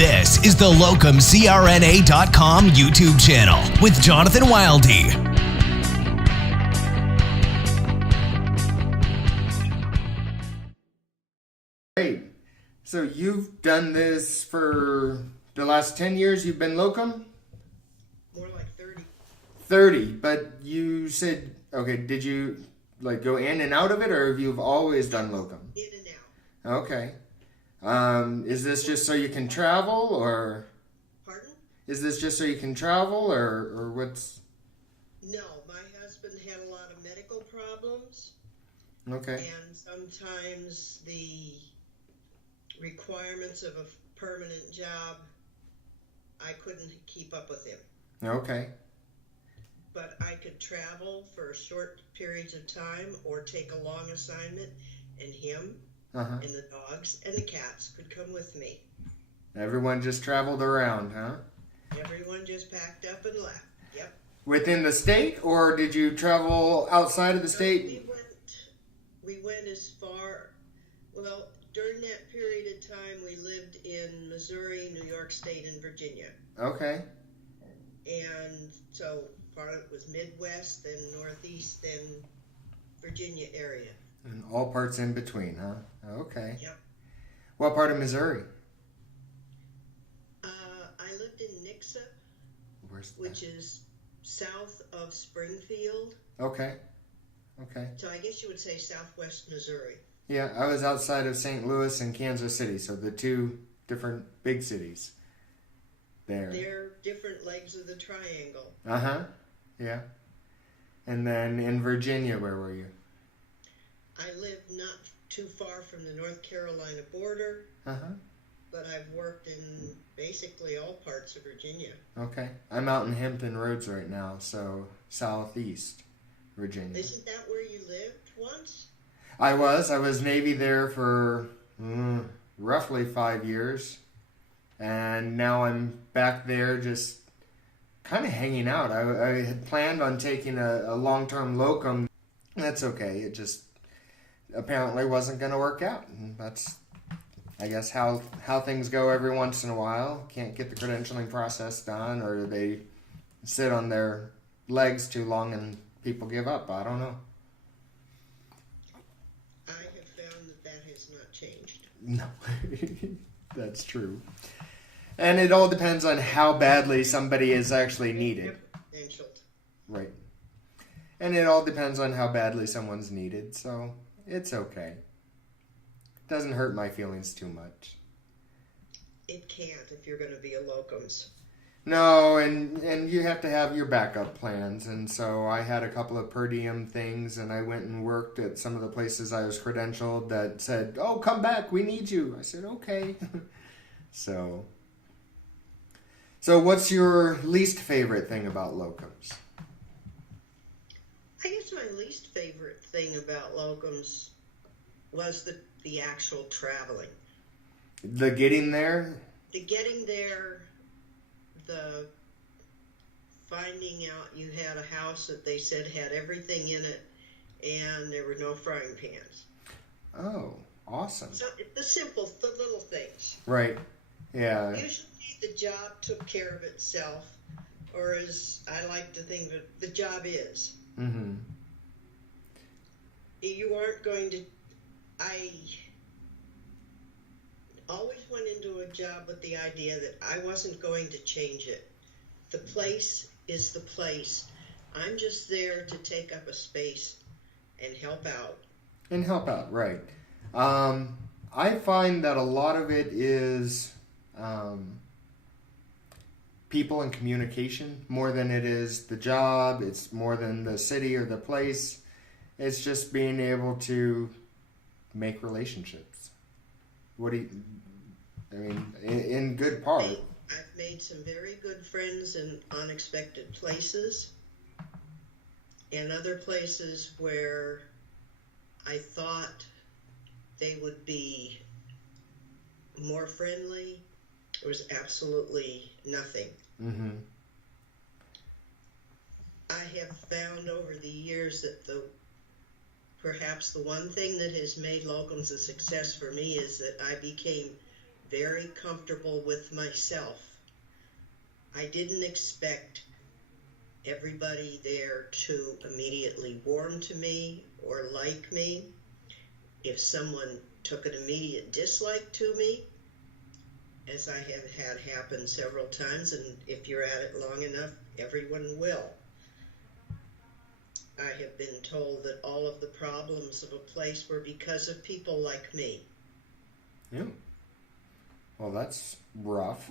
This is the LocumCRNA.com YouTube channel with Jonathan Wildey. Great. So you've done this for the last 10 years you've been locum? More like 30. 30, but you said, okay, did you like go in and out of it, or have you always done locum? In and out. Okay. Is this just so you can travel, or? Pardon? Is this just so you can travel, or what's? No, my husband had a lot of medical problems. Okay. And sometimes the requirements of a permanent job, I couldn't keep up with him. Okay. But I could travel for short periods of time or take a long assignment, and him and the dogs and the cats could come with me. Everyone just traveled around, huh? Everyone just packed up and left. Yep. Within the state, or did you travel outside of the state? We went as far, well, during that period of time we lived in Missouri, New York State, and Virginia. Okay. And so part of it was Midwest, then Northeast, then Virginia area. And all parts in between, huh? Okay. Yep. What part of Missouri? I lived in Nixa, Where's that? which is south of Springfield. Okay. Okay. So I guess you would say southwest Missouri. Yeah, I was outside of St. Louis and Kansas City, so the two different big cities there. They're different legs of the triangle. Uh-huh. Yeah. And then in Virginia, where were you? I lived not too far from the North Carolina border, Uh-huh. but I've worked in basically all parts of Virginia. Okay. I'm out in Hampton Roads right now, so southeast Virginia. Isn't that where you lived once? I was maybe there for roughly 5 years, and now I'm back there just kind of hanging out. I had planned on taking a long-term locum. That's okay. It just apparently wasn't going to work out. And that's, I guess, how things go every once in a while. Can't get the credentialing process done, or they sit on their legs too long and people give up. I don't know. I have found that has not changed. No, that's true. And it all depends on how badly somebody is actually needed. Credentialed. Right. And it all depends on how badly someone's needed, so it's okay. Doesn't hurt my feelings too much. It can't if you're going to be a locums. No, and you have to have your backup plans, and so I had a couple of per diem things, and I went and worked at some of the places I was credentialed that said, "Oh, come back, we need you." I said, "Okay." So what's your least favorite thing about locums? I guess my least favorite thing about locums was the actual traveling. The getting there? The getting there, the finding out you had a house that they said had everything in it and there were no frying pans. Oh, awesome. So the little things. Right. Yeah. Usually the job took care of itself, or as I like to think that the job is. Mm-hmm. You aren't going to... I always went into a job with the idea that I wasn't going to change it. The place is the place. I'm just there to take up a space and help out. And help out, right. I find that a lot of it is people and communication more than it is the job. It's more than the city or the place. It's just being able to make relationships. In good part. I've made some very good friends in unexpected places, and other places where I thought they would be more friendly. There was absolutely nothing. Mm-hmm. I have found over the years that perhaps the one thing that has made locums a success for me is that I became very comfortable with myself. I didn't expect everybody there to immediately warm to me or like me. If someone took an immediate dislike to me, as I have had happen several times, and if you're at it long enough, everyone will. I have been told that all of the problems of a place were because of people like me. Yeah. Well, that's rough.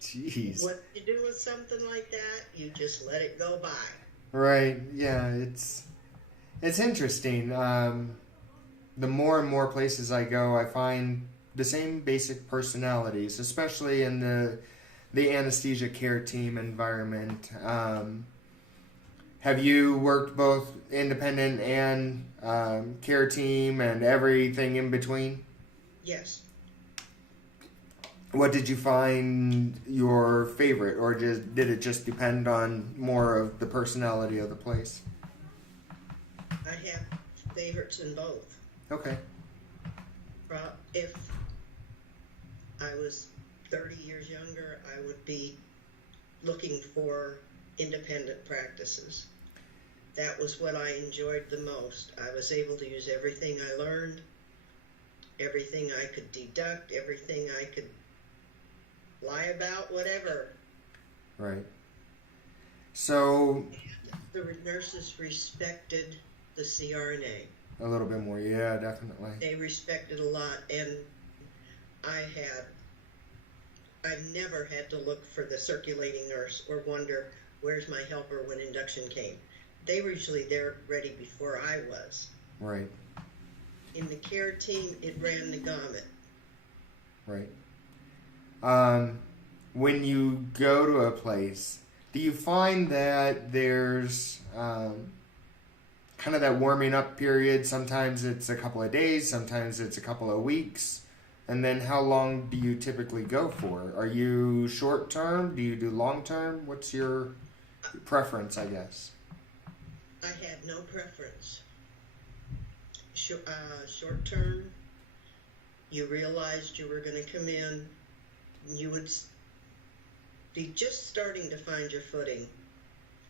Jeez. What you do with something like that, you just let it go by. Right. Yeah. It's interesting. The more and more places I go, I find the same basic personalities, especially in the anesthesia care team environment. Have you worked both independent and care team and everything in between? Yes. What did you find your favorite, or did it just depend on more of the personality of the place? I have favorites in both. Okay. If I was 30 years younger, I would be looking for independent practices. That was what I enjoyed the most. I was able to use everything I learned, everything I could deduct, everything I could lie about, whatever. Right. So The nurses respected the CRNA. a little bit more, yeah, definitely. They respected a lot, and I've never had to look for the circulating nurse or wonder where's my helper when induction came. They were usually there ready before I was. Right. In the care team, it ran the gamut. Right. When you go to a place, do you find that there's kind of that warming up period? Sometimes it's a couple of days, sometimes it's a couple of weeks. And then how long do you typically go for? Are you short term? Do you do long term? What's your preference, I guess? I had no preference. Short term, you realized you were going to come in, you would be just starting to find your footing,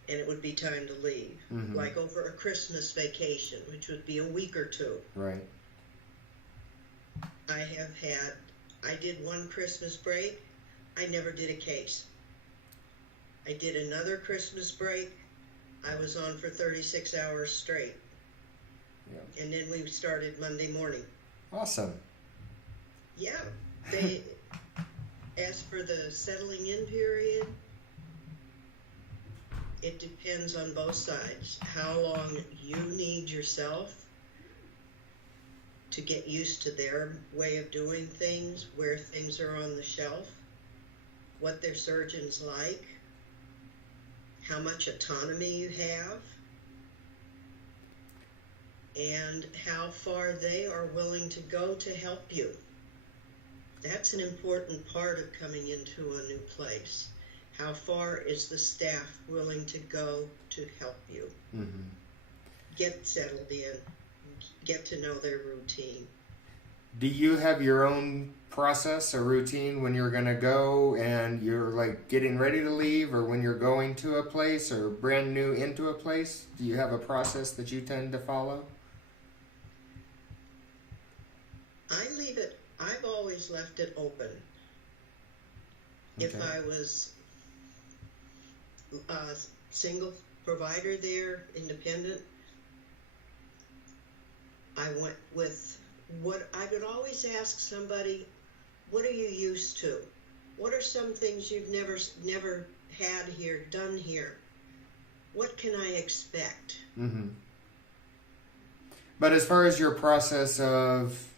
and it would be time to leave. Mm-hmm. Like over a Christmas vacation, which would be a week or two. Right. I did one Christmas break, I never did a case. I did another Christmas break, I was on for 36 hours straight. Yeah. And then we started Monday morning. Awesome. Yeah. As for the settling in period, it depends on both sides. How long you need yourself to get used to their way of doing things, where things are on the shelf, what their surgeon's like, how much autonomy you have, and how far they are willing to go to help you. That's an important part of coming into a new place. How far is the staff willing to go to help you? Mm-hmm. Get settled in, get to know their routine. Do you have your own process or routine when you're going to go and you're like getting ready to leave, or when you're going to a place or brand new into a place? Do you have a process that you tend to follow? I've always left it open. Okay. If I was a single provider there, independent, I went with what I could always ask somebody, what are you used to? What are some things you've never had here, done here? What can I expect? Mm-hmm. But as far as your process of,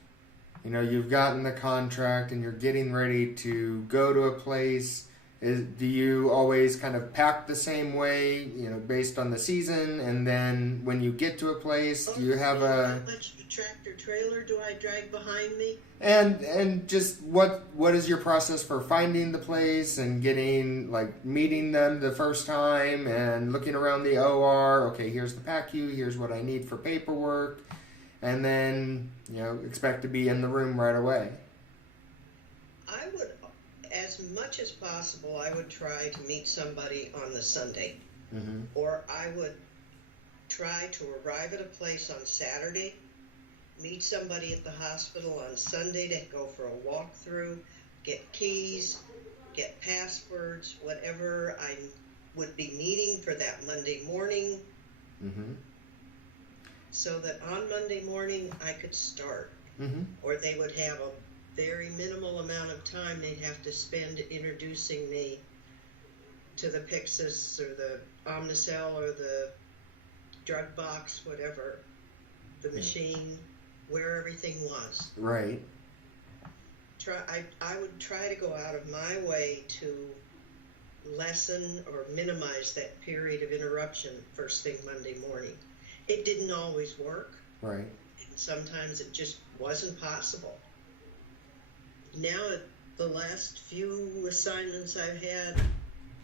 you've gotten the contract and you're getting ready to go to a place, do you always kind of pack the same way, based on the season? And then when you get to a place, do you have how much tractor trailer do I drag behind me? And just what is your process for finding the place and meeting them the first time and looking around the OR? Okay, here's the PACU, here's what I need for paperwork. and then, expect to be in the room right away? I would, as much as possible, I would try to meet somebody on the Sunday. Mm-hmm. Or I would try to arrive at a place on Saturday, meet somebody at the hospital on Sunday to go for a walkthrough, get keys, get passwords, whatever I would be needing for that Monday morning, Mm-hmm. so that on Monday morning I could start. Mm-hmm. Or they would have a very minimal amount of time they'd have to spend introducing me to the Pyxis or the Omnicell or the drug box, whatever, the machine, where everything was. Right. I would try to go out of my way to lessen or minimize that period of interruption first thing Monday morning. It didn't always work. Right. And sometimes it just wasn't possible. Now, the last few assignments I've had,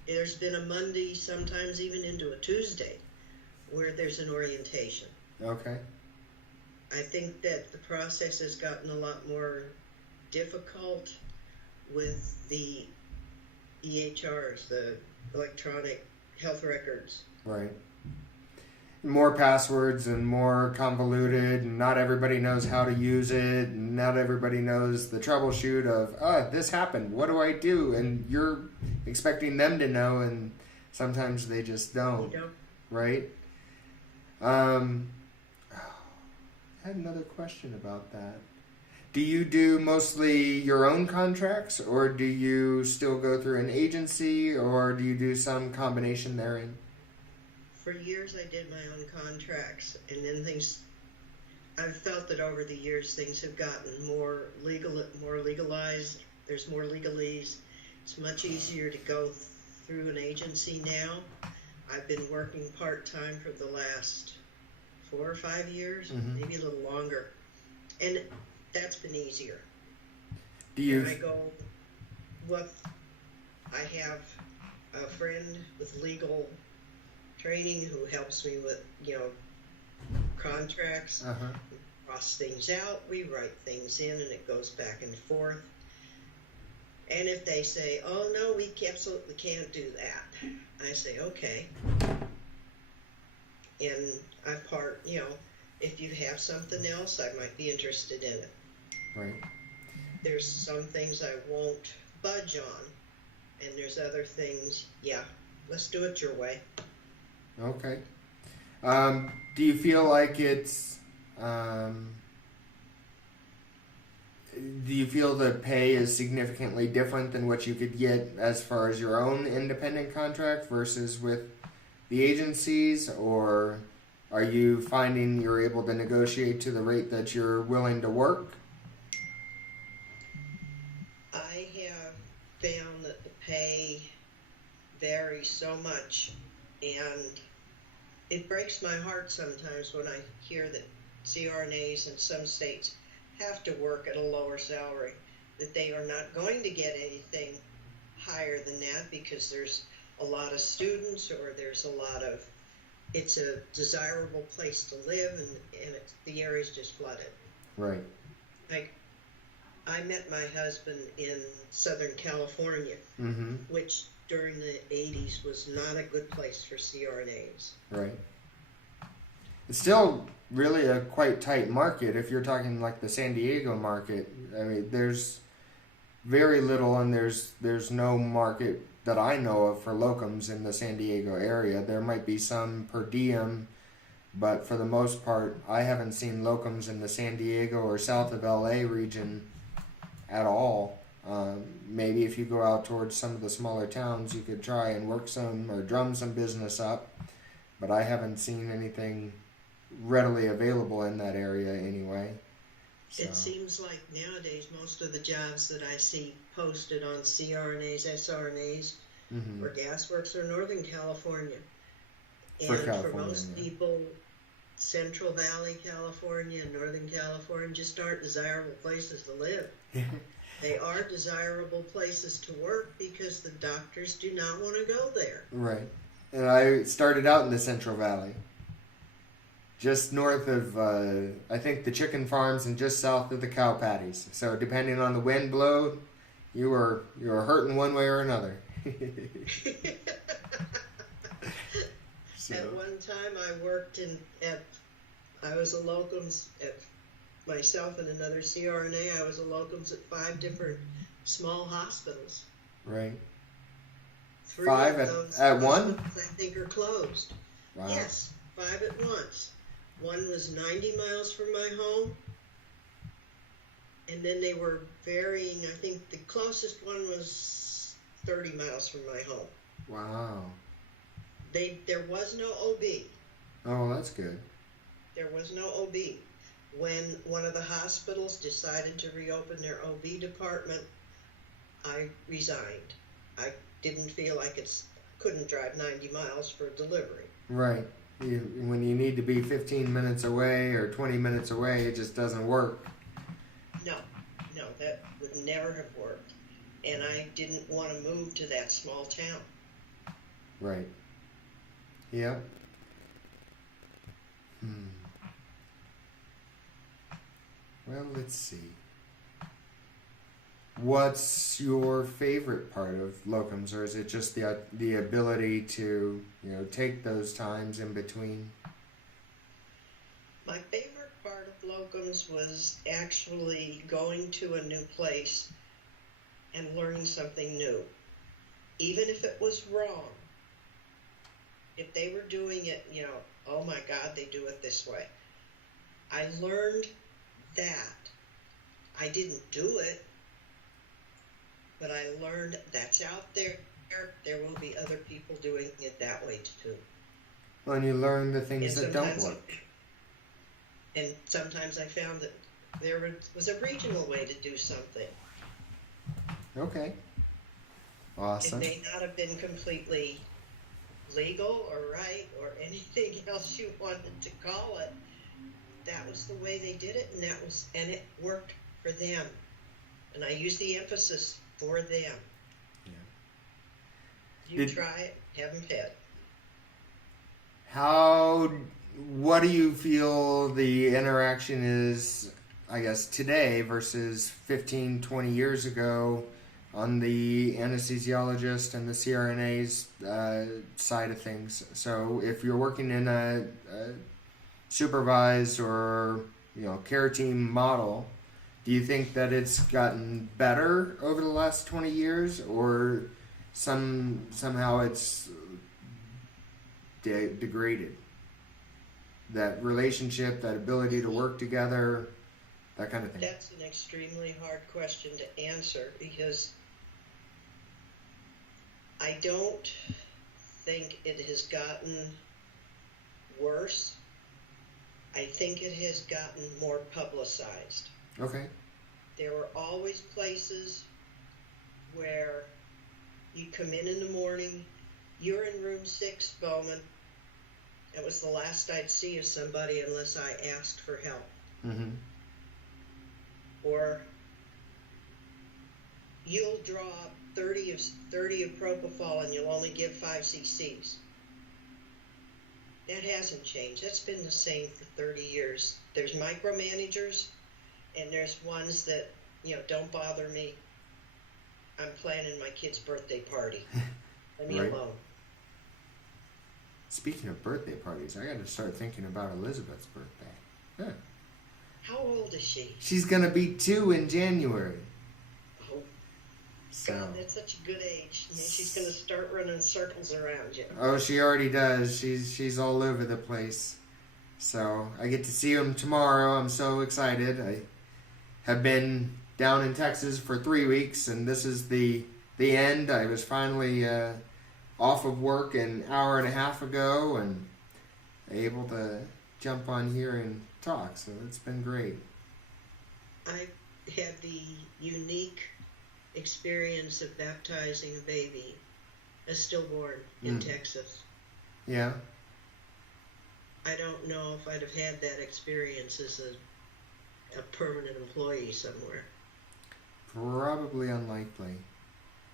there's been a Monday, sometimes even into a Tuesday, where there's an orientation. Okay. I think that the process has gotten a lot more difficult with the EHRs, the electronic health records. Right. More passwords and more convoluted, and not everybody knows how to use it, and not everybody knows the troubleshoot of, this happened, what do I do? And you're expecting them to know, and sometimes they just don't. You know? Right? I had another question about that. Do you do mostly your own contracts, or do you still go through an agency, or do you do some combination therein? For years I did my own contracts, and then I've felt that over the years things have gotten more legalized. There's more legalese. It's much easier to go through an agency now. I've been working part-time for the last 4 or 5 years, Mm-hmm. maybe a little longer. And that's been easier. Do you? And I go, I have a friend with legal training who helps me with, contracts, Uh-huh. cross things out, we write things in, and it goes back and forth. And if they say, oh no, we absolutely can't do that, I say, okay. And if you have something else, I might be interested in it. Right. There's some things I won't budge on, and there's other things, let's do it your way. Okay. Do you feel like it's, do you feel the pay is significantly different than what you could get as far as your own independent contract versus with the agencies, or are you finding you're able to negotiate to the rate that you're willing to work? I have found that the pay varies so much, and it breaks my heart sometimes when I hear that CRNAs in some states have to work at a lower salary, that they are not going to get anything higher than that because there's a lot of students, or it's a desirable place to live, and the area's just flooded. Right. Like, I met my husband in Southern California, Mm-hmm. which during the 80s was not a good place for CRNAs. Right. It's still really a quite tight market if you're talking like the San Diego market. I mean, there's very little, and there's no market that I know of for locums in the San Diego area. There might be some per diem, but for the most part, I haven't seen locums in the San Diego or south of LA region at all. Maybe if you go out towards some of the smaller towns, you could try and work some or drum some business up, but I haven't seen anything readily available in that area anyway. So. It seems like nowadays most of the jobs that I see posted on CRNAs, SRNAs, Mm-hmm. or gasworks are Northern California. For And California, for most yeah. people, Central Valley, California, and Northern California just aren't desirable places to live. They are desirable places to work because the doctors do not want to go there. Right. And I started out in the Central Valley. just north of, I think, the chicken farms and just south of the cow patties. So depending on the wind blow, you were hurting one way or another. So. At one time, I worked I was a locums at myself and another CRNA. I was a locums at 5 different small hospitals. Right. 3 5 of those at one? I think are closed. Wow. Yes, 5 at once. One was 90 miles from my home, and then they were varying. I think the closest one was 30 miles from my home. Wow. There was no OB. Oh, that's good. There was no OB. When one of the hospitals decided to reopen their OB department, I resigned. I didn't feel like couldn't drive 90 miles for a delivery. Right. When you need to be 15 minutes away or 20 minutes away, it just doesn't work. No, that would never have worked. And I didn't want to move to that small town. Right. Yep. Well, let's see. What's your favorite part of locums, or is it just the ability to, take those times in between? My favorite part of locums was actually going to a new place and learning something new. Even if it was wrong. If they were doing it, oh my God, they do it this way. I learned that. I didn't do it, but I learned that's out there. There will be other people doing it that way too. Well, and you learn the things that don't work. And sometimes I found that there was a regional way to do something. Okay. Awesome. It may not have been completely legal or right or anything else you wanted to call it. That was the way they did it, and it worked for them. And I use the emphasis for them. Yeah. You try it, have them fit. What do you feel the interaction is, I guess, today versus 15, 20 years ago on the anesthesiologist and the CRNA's side of things? So if you're working in a supervised or care team model, do you think that it's gotten better over the last 20 years, or somehow it's degraded? That relationship, that ability to work together, that kind of thing. That's an extremely hard question to answer, because I don't think it has gotten worse. I think it has gotten more publicized. Okay. There were always places where you come in the morning, you're in room 6, Bowman. It was the last I'd see of somebody unless I asked for help. Mm-hmm. Or you'll draw up 30 of propofol and you'll only give 5 cc's. That hasn't changed. That's been the same for 30 years. There's micromanagers, and there's ones that, don't bother me. I'm planning my kid's birthday party. Let me alone. Speaking of birthday parties, I got to start thinking about Elizabeth's birthday. Huh. How old is she? She's going to be 2 in January. Oh, so. God, that's such a good age. She's going to start running circles around you. Oh, she already does. She's all over the place. So I get to see him tomorrow. I'm so excited. I have been down in Texas for 3 weeks, and this is the end. I was finally off of work an hour and a half ago and able to jump on here and talk, so it's been great. I had the unique experience of baptizing a baby, a stillborn, in Texas. Yeah. I don't know if I'd have had that experience as a permanent employee somewhere. Probably unlikely.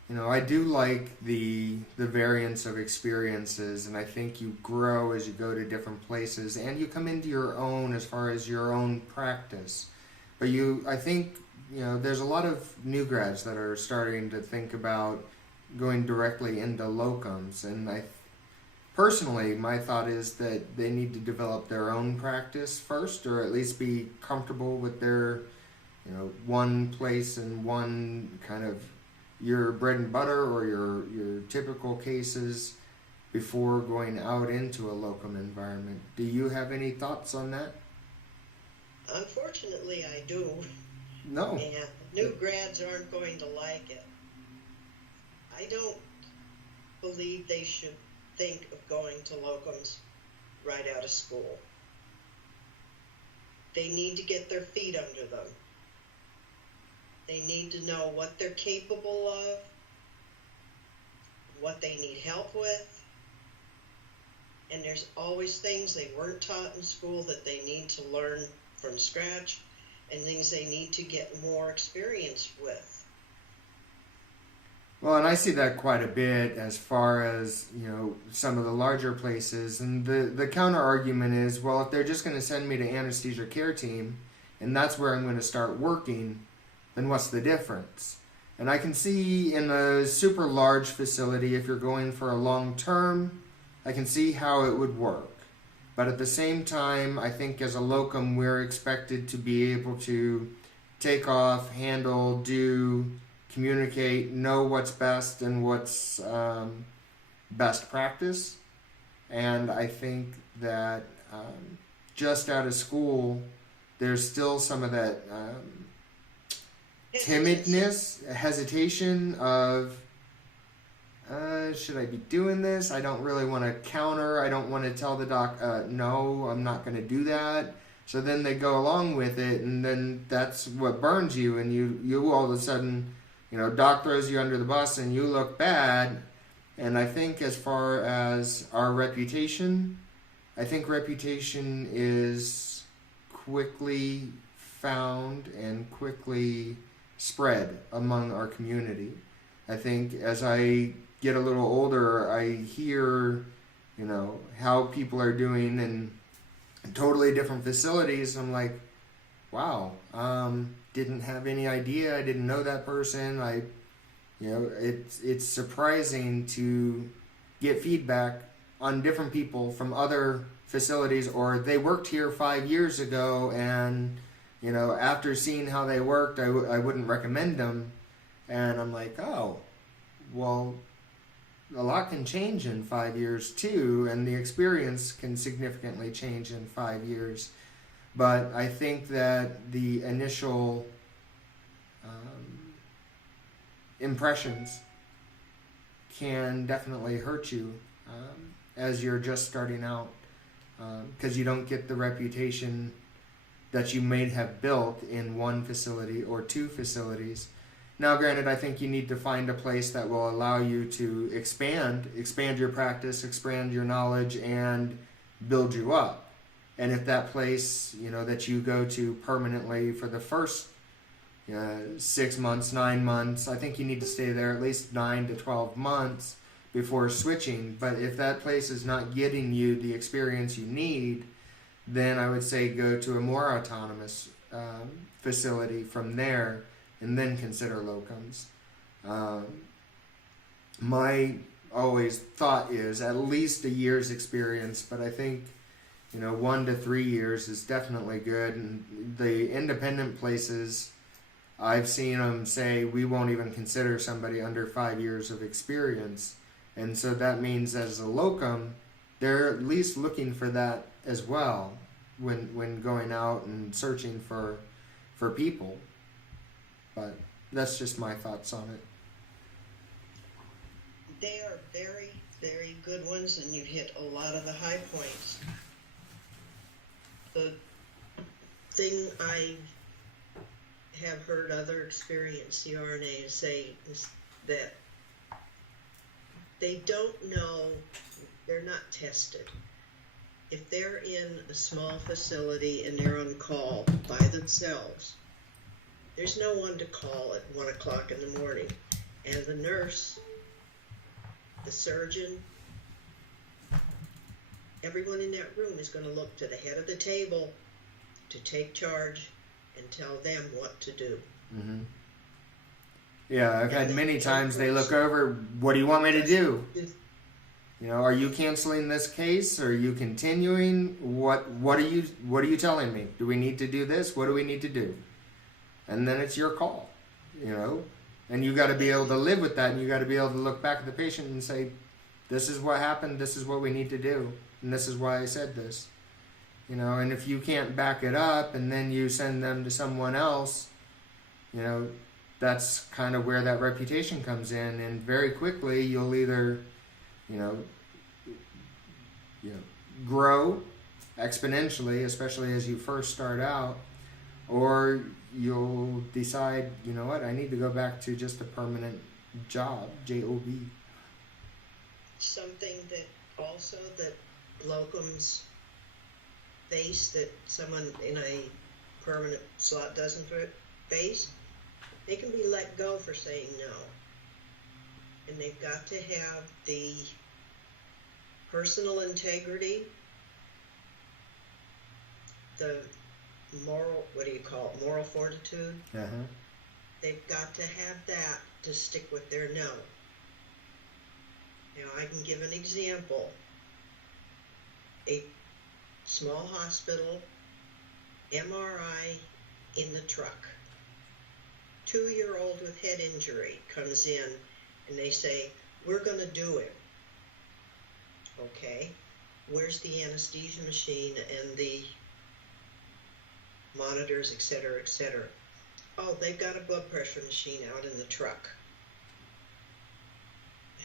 I do like the variance of experiences, and I think you grow as you go to different places, and you come into your own as far as your own practice. But I think, there's a lot of new grads that are starting to think about going directly into locums, and personally, my thought is that they need to develop their own practice first, or at least be comfortable with their, one place and one kind of your bread and butter or your typical cases before going out into a locum environment. Do you have any thoughts on that? Unfortunately, I do. No. And new grads aren't going to like it. I don't believe they should think of going to locums right out of school. They need to get their feet under them. They need to know what they're capable of, what they need help with, and there's always things they weren't taught in school that they need to learn from scratch, and things they need to get more experience with. Well, and I see that quite a bit as far as, some of the larger places. And the counter argument is, well, if they're just going to send me to anesthesia care team and that's where I'm going to start working, then what's the difference? And I can see in a super large facility, if you're going for a long term, I can see how it would work. But at the same time, I think as a locum, we're expected to be able to take off, handle, do, communicate, know what's best and what's best practice. And I think that just out of school, there's still some of that timidness, hesitation of, should I be doing this? I don't really want to counter. I don't want to tell the doc, no, I'm not going to do that. So then they go along with it, and then that's what burns you, and you all of a sudden, doc throws you under the bus and you look bad. And I think as far as our reputation, I think reputation is quickly found and quickly spread among our community. I think as I get a little older, I hear, how people are doing in totally different facilities. I'm like, wow, didn't have any idea. I didn't know that person. It's surprising to get feedback on different people from other facilities, or they worked here 5 years ago, and after seeing how they worked, I wouldn't recommend them. And I'm like, oh, well, a lot can change in 5 years too, and the experience can significantly change in 5 years. But I think that the initial impressions can definitely hurt you as you're just starting out, because you don't get the reputation that you may have built in one facility or two facilities. Now, granted, I think you need to find a place that will allow you to expand your practice, expand your knowledge, and build you up. And if that place, that you go to permanently for the first 6 months, 9 months, I think you need to stay there at least 9 to 12 months before switching. But if that place is not getting you the experience you need, then I would say go to a more autonomous facility from there, and then consider locums. My always thought is at least a year's experience, but I think 1 to 3 years is definitely good. And the independent places, I've seen them say we won't even consider somebody under 5 years of experience, and so that means as a locum, they're at least looking for that as well when going out and searching for people. But that's just my thoughts on it. They are very, very good ones, and you hit a lot of the high points. The thing I have heard other experienced CRNAs say is that they don't know, they're not tested. If they're in a small facility and they're on call by themselves, there's no one to call at 1 o'clock in the morning. And the nurse, the surgeon, everyone in that room is going to look to the head of the table to take charge and tell them what to do. Mm-hmm. Yeah, I've had many times they look over, what do you want me to do? You know, are you canceling this case? Are you continuing? What are you telling me? Do we need to do this? What do we need to do? And then it's your call, you know. And you got to be able to live with that, and you got to be able to look back at the patient and say, this is what happened, this is what we need to do, and this is why I said this. You know, and if you can't back it up and then you send them to someone else, you know, that's kind of where that reputation comes in, and very quickly you'll either, you know, grow exponentially, especially as you first start out, or you'll decide, you know what, I need to go back to just a permanent job, J-O-B. Something that also that locums face that someone in a permanent slot doesn't face, they can be let go for saying no. And they've got to have the personal integrity, the moral, moral fortitude. Uh-huh. They've got to have that to stick with their no. Now, I can give an example. A small hospital, MRI in the truck. 2-year-old with head injury comes in and they say, we're going to do it. Okay, where's the anesthesia machine and the monitors, etc., etc.? Oh, they've got a blood pressure machine out in the truck.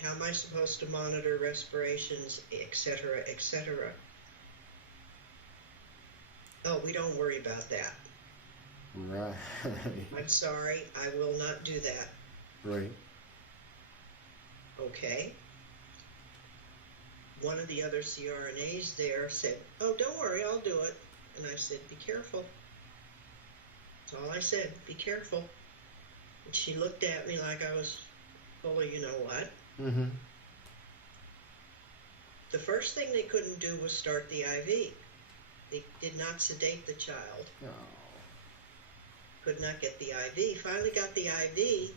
How am I supposed to monitor respirations, etc., etc.? Oh, we don't worry about that. Right. I'm sorry, I will not do that. Right. Okay. One of the other CRNAs there said, oh, don't worry, I'll do it. And I said, be careful. That's all I said, be careful. And she looked at me like I was full of you know what. Mm-hmm. The first thing they couldn't do was start the IV. They did not sedate the child. Oh. Could not get the IV. Finally got the IV,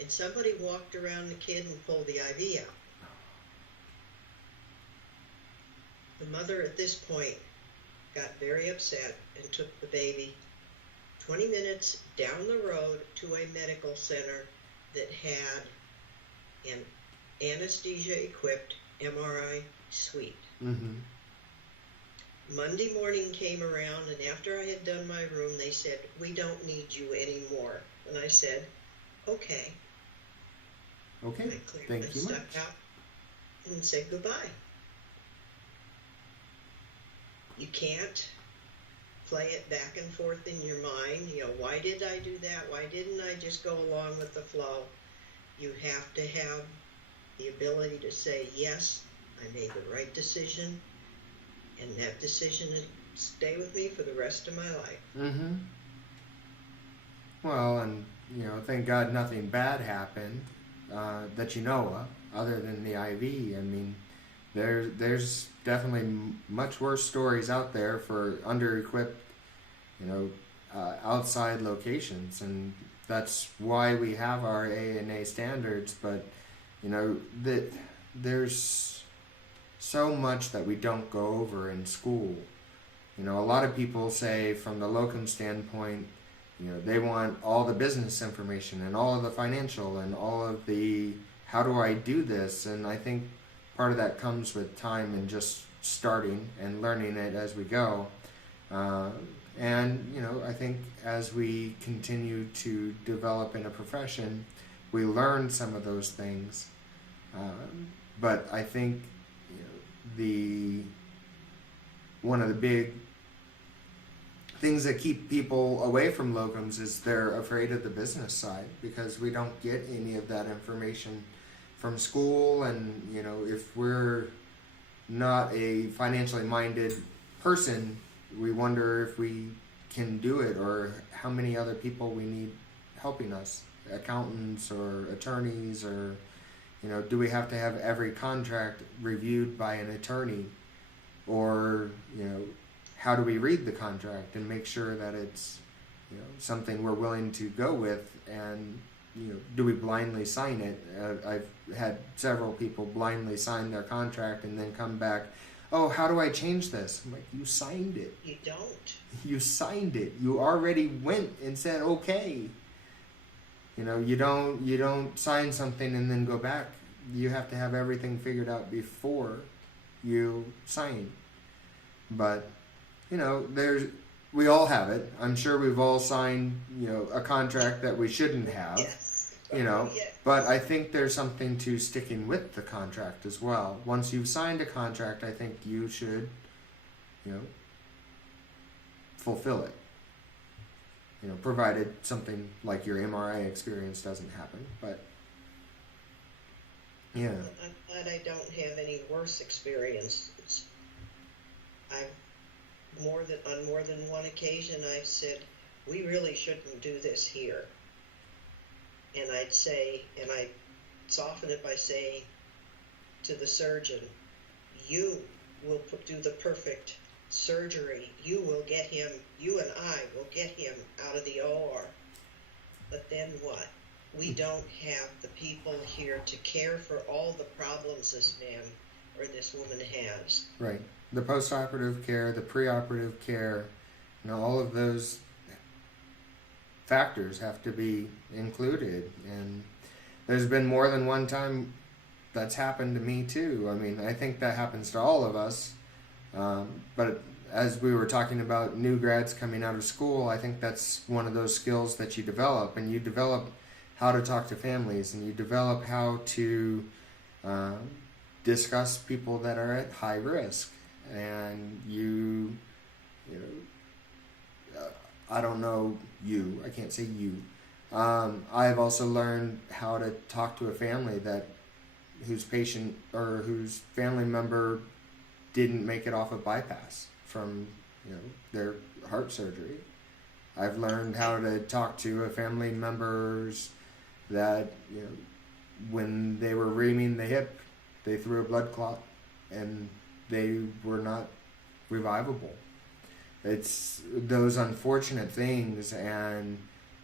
and somebody walked around the kid and pulled the IV out. The mother at this point got very upset and took the baby 20 minutes down the road to a medical center that had an anesthesia-equipped MRI suite. Mm-hmm. Monday morning came around, and after I had done my room, they said, we don't need you anymore. And I said, okay. Okay, I cleared thank my you stuff much. out and said goodbye. You can't play it back and forth in your mind. You know, why did I do that? Why didn't I just go along with the flow? You have to have the ability to say, yes, I made the right decision, and that decision will stay with me for the rest of my life. Mm-hmm. Well, and, you know, thank God nothing bad happened that you know of, other than the IV. I mean, there's definitely much worse stories out there for under-equipped, you know, outside locations, and that's why we have our ANA standards. But, you know, there's so much that we don't go over in school. You know, a lot of people say from the locum standpoint, you know, they want all the business information and all of the financial and all of the how do I do this, and I think part of that comes with time and just starting and learning it as we go. And, you know, I think as we continue to develop in a profession, we learn some of those things. But I think, you know, one of the big things that keep people away from locums is they're afraid of the business side, because we don't get any of that information from school. And, you know, if we're not a financially minded person, we wonder if we can do it or how many other people we need helping us. accountants or attorneys, or do we have to have every contract reviewed by an attorney, or how do we read the contract and make sure that it's something we're willing to go with, and do we blindly sign it? I've had several people blindly sign their contract and then come back, oh, how do I change this? I'm like, you signed it. You don't. You signed it. You already went and said okay. You don't sign something and then go back. You have to have everything figured out before you sign. But we all have it. I'm sure we've all signed a contract that we shouldn't have. Yes. Yes. But I think there's something to sticking with the contract as well. Once you've signed a contract, I think you should fulfill it. Provided something like your MRI experience doesn't happen. But yeah, I'm glad I don't have any worse experiences. On more than one occasion, I've said, we really shouldn't do this here. And I'd say, and I soften it by saying to the surgeon, you will do the perfect surgery. You and I will get him out of the OR. But then what? We don't have the people here to care for all the problems this man or this woman has. Right. The post-operative care, the pre-operative care, all of those factors have to be included. And there's been more than one time that's happened to me too. I mean, I think that happens to all of us. But as we were talking about new grads coming out of school, I think that's one of those skills that you develop. And you develop how to talk to families, and you develop how to discuss people that are at high risk. And I don't know you. I can't say you. I've also learned how to talk to a family whose patient or whose family member didn't make it off a bypass from their heart surgery. I've learned how to talk to a family members that when they were reaming the hip, they threw a blood clot and they were not revivable. It's those unfortunate things, and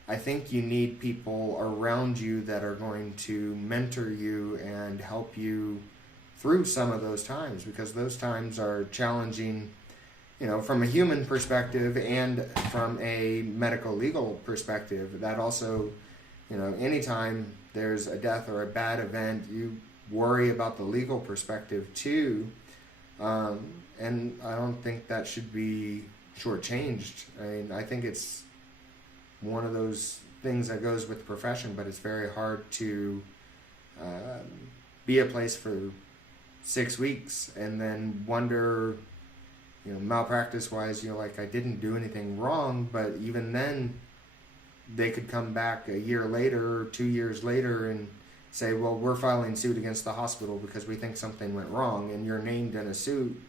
I think you need people around you that are going to mentor you and help you through some of those times, because those times are challenging, from a human perspective and from a medical legal perspective. That also, anytime there's a death or a bad event, you worry about the legal perspective too. And I don't think that should be shortchanged. I mean, I think it's one of those things that goes with the profession, but it's very hard to be a place for 6 weeks and then wonder, malpractice wise, like, I didn't do anything wrong, but even then they could come back a year later or 2 years later and say, well, we're filing suit against the hospital because we think something went wrong, and you're named in a suit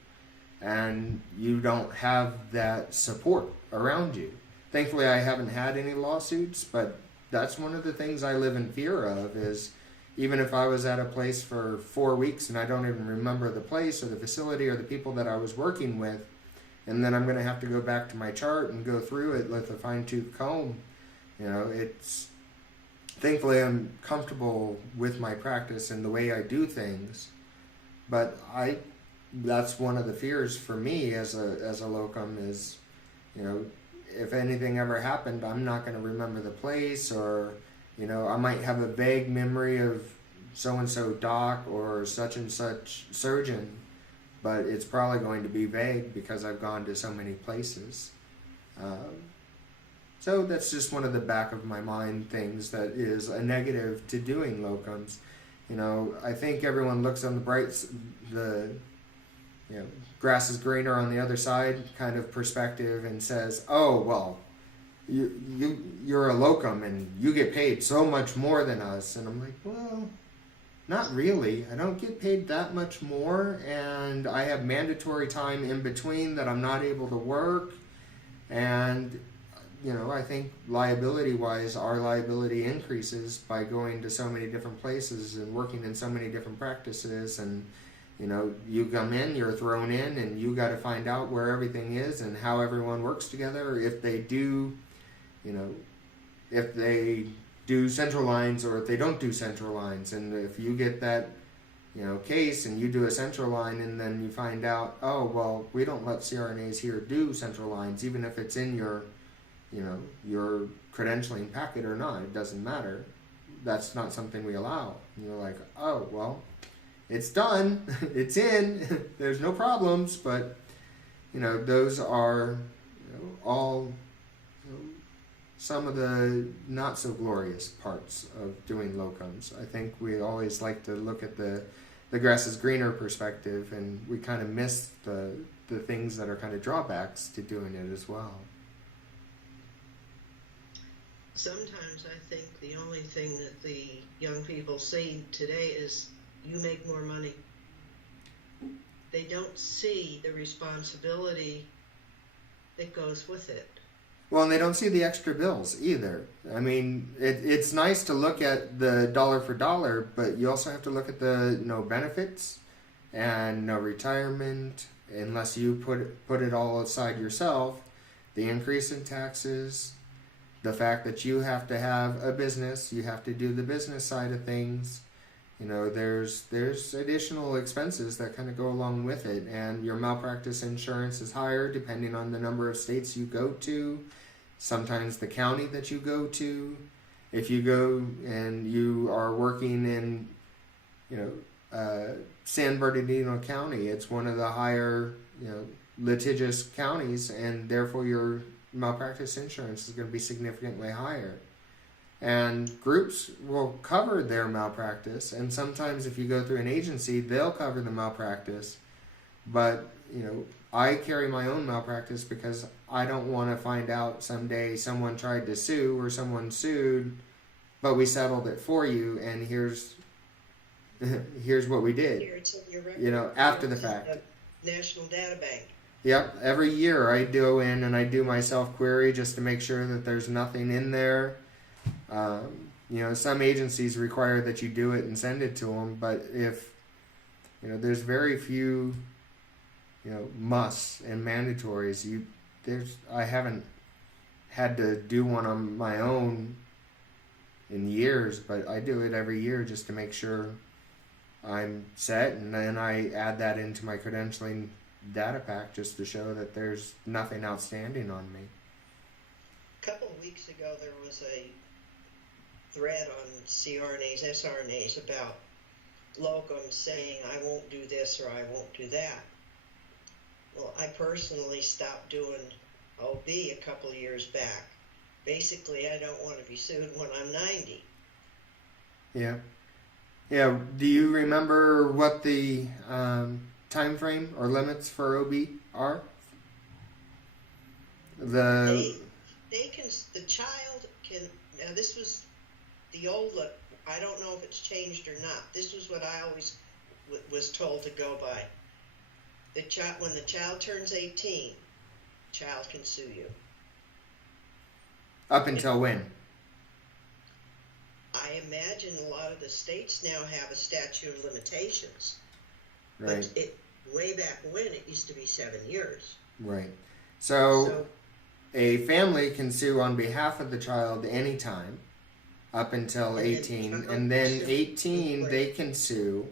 and you don't have that support around you. Thankfully, I haven't had any lawsuits, but that's one of the things I live in fear of, is even if I was at a place for 4 weeks and I don't even remember the place or the facility or the people that I was working with, and then I'm going to have to go back to my chart and go through it with a fine-tooth comb. Thankfully I'm comfortable with my practice and the way I do things, but that's one of the fears for me as a locum is, if anything ever happened, I'm not going to remember the place, or, I might have a vague memory of so-and-so doc or such and such surgeon, but it's probably going to be vague because I've gone to so many places. So that's just one of the back of my mind things that is a negative to doing locums. I think everyone looks on the grass is greener on the other side kind of perspective and says, oh, well, you're a locum and you get paid so much more than us. And I'm like, well, not really. I don't get paid that much more, and I have mandatory time in between that I'm not able to work, and I think liability-wise, our liability increases by going to so many different places and working in so many different practices. And, you come in, you're thrown in, and you got to find out where everything is and how everyone works together. If they do, if they do central lines or if they don't do central lines. And if you get that, case and you do a central line and then you find out, oh, well, we don't let CRNAs here do central lines, even if it's in your credentialing packet or not, it doesn't matter. That's not something we allow. And you're like, oh, well, it's done. It's in. There's no problems. But, those are all some of the not so glorious parts of doing locums. I think we always like to look at the grass is greener perspective, and we kind of miss the things that are kind of drawbacks to doing it as well. Sometimes I think the only thing that the young people see today is you make more money. They don't see the responsibility that goes with it. Well, and they don't see the extra bills either. I mean, it's nice to look at the dollar for dollar, but you also have to look at the no benefits and no retirement, unless you put it all aside yourself. The increase in taxes, the fact that you have to have a business, you have to do the business side of things. There's additional expenses that kind of go along with it, and your malpractice insurance is higher depending on the number of states you go to. Sometimes the county that you go to. If you go and you are working in, San Bernardino County, it's one of the higher, litigious counties, and therefore your malpractice insurance is going to be significantly higher. And groups will cover their malpractice, and sometimes if you go through an agency, they'll cover the malpractice. But, I carry my own malpractice because I don't want to find out someday someone tried to sue or someone sued, but we settled it for you, and here's what we did. Here it's in your record. After the fact. The National Data Bank. Yep, every year I go in and I do my self-query just to make sure that there's nothing in there. Some agencies require that you do it and send it to them, but if, there's very few, musts and mandatories. I haven't had to do one on my own in years, but I do it every year just to make sure I'm set, and then I add that into my credentialing data pack just to show that there's nothing outstanding on me. A couple of weeks ago there was a thread on CRNAs, SRNAs about locums saying I won't do this or I won't do that. Well, I personally stopped doing OB a couple of years back. Basically, I don't want to be sued when I'm 90. Yeah. Yeah. Do you remember what the time frame or limits for OB are? The child can, now this was the old, I don't know if it's changed or not. This was what I always was told to go by. When the child turns 18, child can sue you. Up until when? I imagine a lot of the states now have a statute of limitations. Right. But way back when, it used to be 7 years. Right. So a family can sue on behalf of the child anytime up until 18, and then 18 they can sue,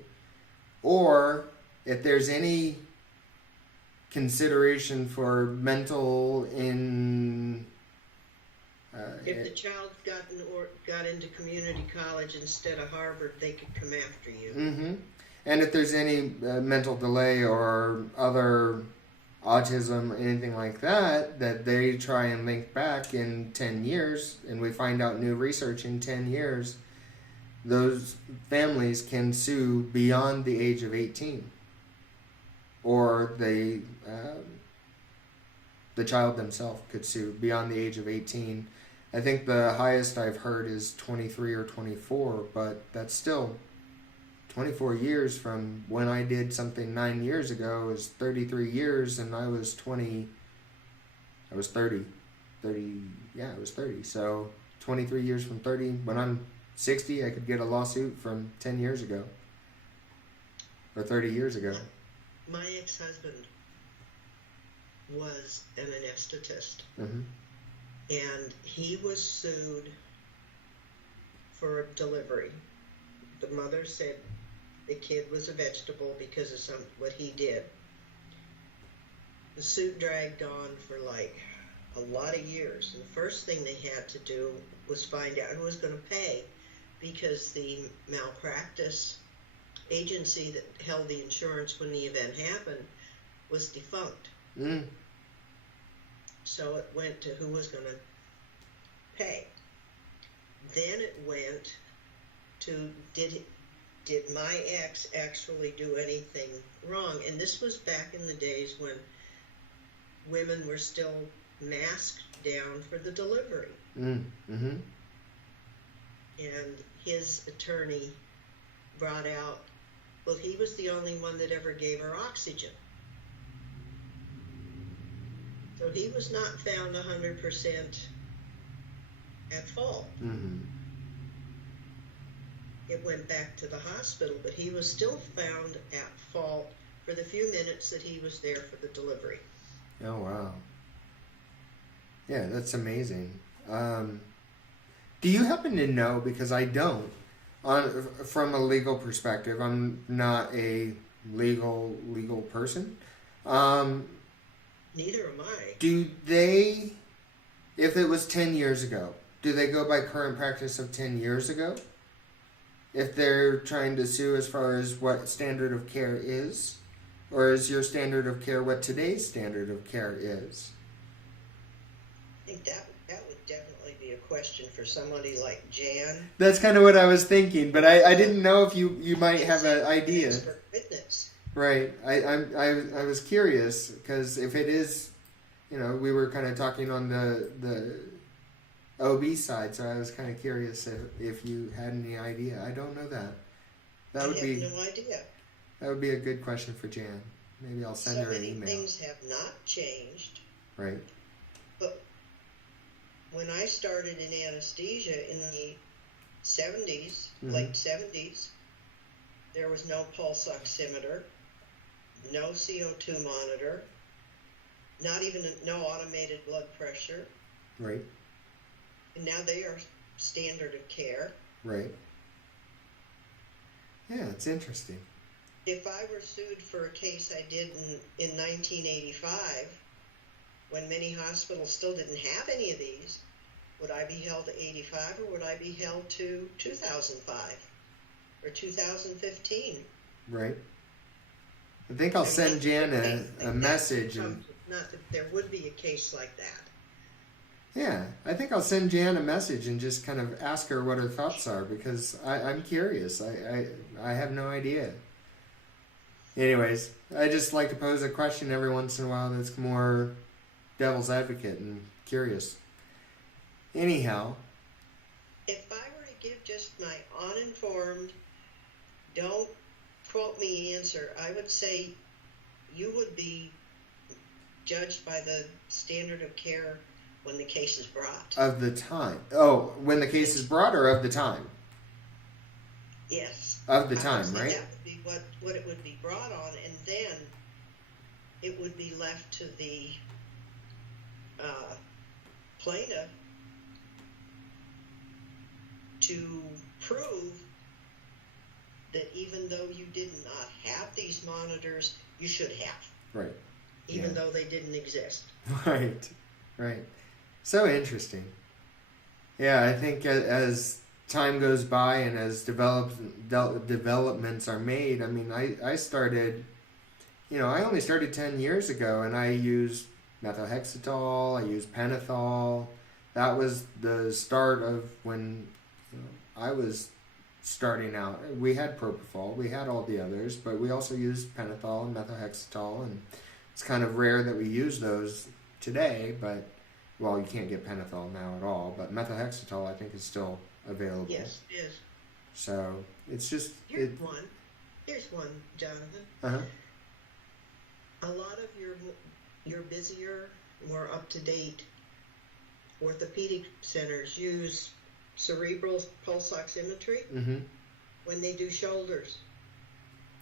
or if there's any consideration for mental if the child got into community college instead of Harvard, they could come after you. Mm-hmm. And if there's any mental delay or other autism, anything like that, that they try and link back in 10 years, and we find out new research in 10 years, those families can sue beyond the age of 18. Or the child themselves could sue beyond the age of 18. I think the highest I've heard is 23 or 24, but that's still 24 years from when I did something 9 years ago is 33 years, and I was 30. 30, yeah, it was 30. So 23 years from 30. When I'm 60, I could get a lawsuit from 10 years ago. Or 30 years ago. My ex-husband was an anesthetist. Mm-hmm. And he was sued for delivery. The mother said the kid was a vegetable because of what he did. The suit dragged on for like a lot of years. And the first thing they had to do was find out who was going to pay, because the malpractice agency that held the insurance when the event happened was defunct. Mm. So it went to who was going to pay. Then it went to did my ex actually do anything wrong? And this was back in the days when women were still masked down for the delivery. Mm. Mm-hmm. And his attorney brought out, well, he was the only one that ever gave her oxygen. So he was not found 100% at fault. Mm-hmm. It went back to the hospital, but he was still found at fault for the few minutes that he was there for the delivery. Oh, wow. Yeah, that's amazing. Do you happen to know, because I don't, from a legal perspective, I'm not a legal person. Neither am I. Do they, if it was 10 years ago, do they go by current practice of 10 years ago? If they're trying to sue as far as what standard of care is? Or is your standard of care what today's standard of care is? I think that would definitely be a question for somebody like Jan. That's kind of what I was thinking, but I didn't know if you might have an idea. Expert witness. Right. I was curious, because if it is, we were kind of talking on the OB side, so I was kind of curious if you had any idea. I don't know that. I have no idea. That would be a good question for Jan. Maybe I'll send her an email. So many things have not changed. Right. But when I started in anesthesia in the 70s, Mm-hmm. late 70s, there was no pulse oximeter, no CO2 monitor, not even no automated blood pressure. Right. And now they are standard of care. Right. Yeah, it's interesting. If I were sued for a case I did in 1985, when many hospitals still didn't have any of these, would I be held to 85 or would I be held to 2005 or 2015? Right. I think I'll send Jan a message. Not that there would be a case like that. Yeah, I think I'll send Jan a message and just kind of ask her what her thoughts are, because I'm curious. I have no idea. Anyways, I just like to pose a question every once in a while that's more devil's advocate and curious. Anyhow. If I were to give just my uninformed, don't quote me answer, I would say you would be judged by the standard of care when the case is brought. Of the time. Oh, when the case is brought, or of the time? Yes. Of the time, right? That would be what it would be brought on, and then it would be left to the plaintiff to prove that even though you did not have these monitors, you should have. Right. Even though they didn't exist. Right. Right. So interesting. Yeah, I think as time goes by and as developments are made, I mean, I started, I only started 10 years ago, and I used methotrexate, I used pentothal. That was the start of when I was starting out. We had propofol, we had all the others, but we also used pentothal and methotrexate, and it's kind of rare that we use those today, but, well, you can't get pentothal now at all, but methotrexate I think is still available. Yes, it is. So, it's just... Here's one, Jonathan. Uh-huh. A lot of your busier, more up-to-date orthopedic centers use cerebral pulse oximetry Mm-hmm. when they do shoulders.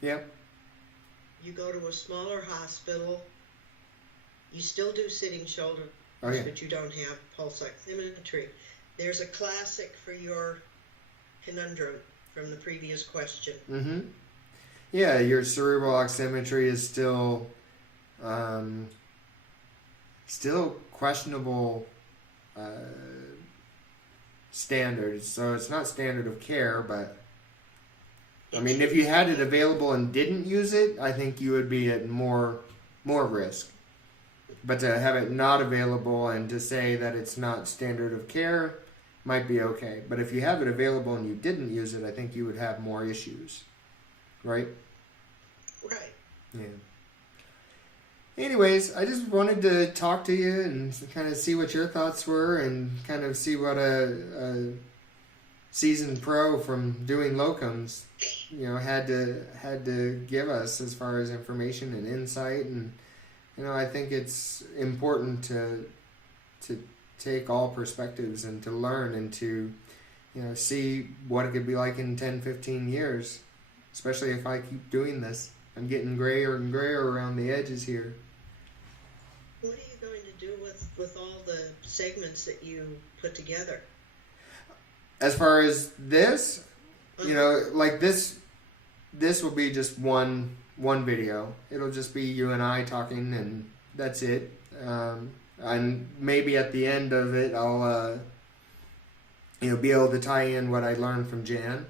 Yep. You go to a smaller hospital, you still do sitting shoulders, Oh, yeah. but you don't have pulse oximetry. There's a classic for your conundrum from the previous question. Mm-hmm. Yeah, your cerebral oximetry is still questionable standards. So it's not standard of care, but I mean, if you had it available and didn't use it, I think you would be at more risk. But to have it not available and to say that it's not standard of care might be okay. But if you have it available and you didn't use it, I think you would have more issues. Right? Right. Yeah. Anyways, I just wanted to talk to you and kind of see what your thoughts were and kind of see what a seasoned pro from doing locums, had to give us as far as information and insight. And I think it's important to take all perspectives and to learn and to see what it could be like in 10, 15 years, especially if I keep doing this. I'm getting grayer and grayer around the edges here. What are you going to do with all the segments that you put together? As far as this, like this will be just one video. It'll just be you and I talking, and that's it. And maybe at the end of it, I'll be able to tie in what I learned from Jan,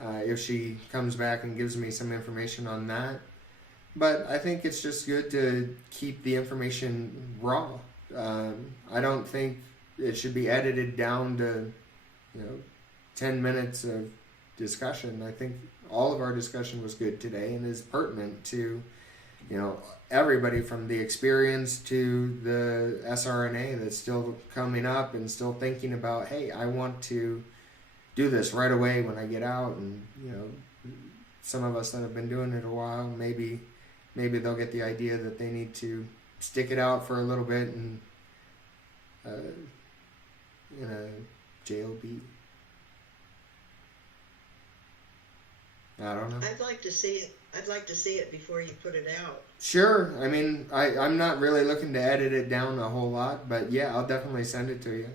if she comes back and gives me some information on that. But I think it's just good to keep the information raw. I don't think it should be edited down to 10 minutes of discussion. I think all of our discussion was good today and is pertinent to everybody from the experience to the SRNA that's still coming up and still thinking about, hey, I want to do this right away when I get out. And some of us that have been doing it a while, maybe they'll get the idea that they need to stick it out for a little bit and in a jail beat. I don't know. I'd like to see it before you put it out. Sure. I mean, I'm not really looking to edit it down a whole lot, but yeah, I'll definitely send it to you.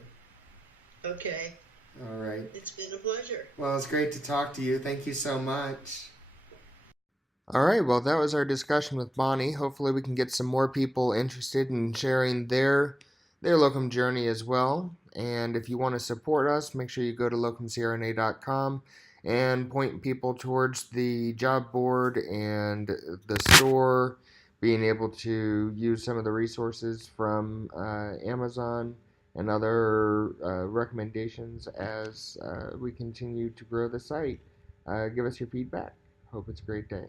Okay. All right. It's been a pleasure. Well, it's great to talk to you. Thank you so much. All right, well, that was our discussion with Bonnie. Hopefully we can get some more people interested in sharing their locum journey as well. And if you want to support us, make sure you go to locumcrna.com and point people towards the job board and the store, being able to use some of the resources from Amazon and other recommendations as we continue to grow the site. Give us your feedback. Hope it's a great day.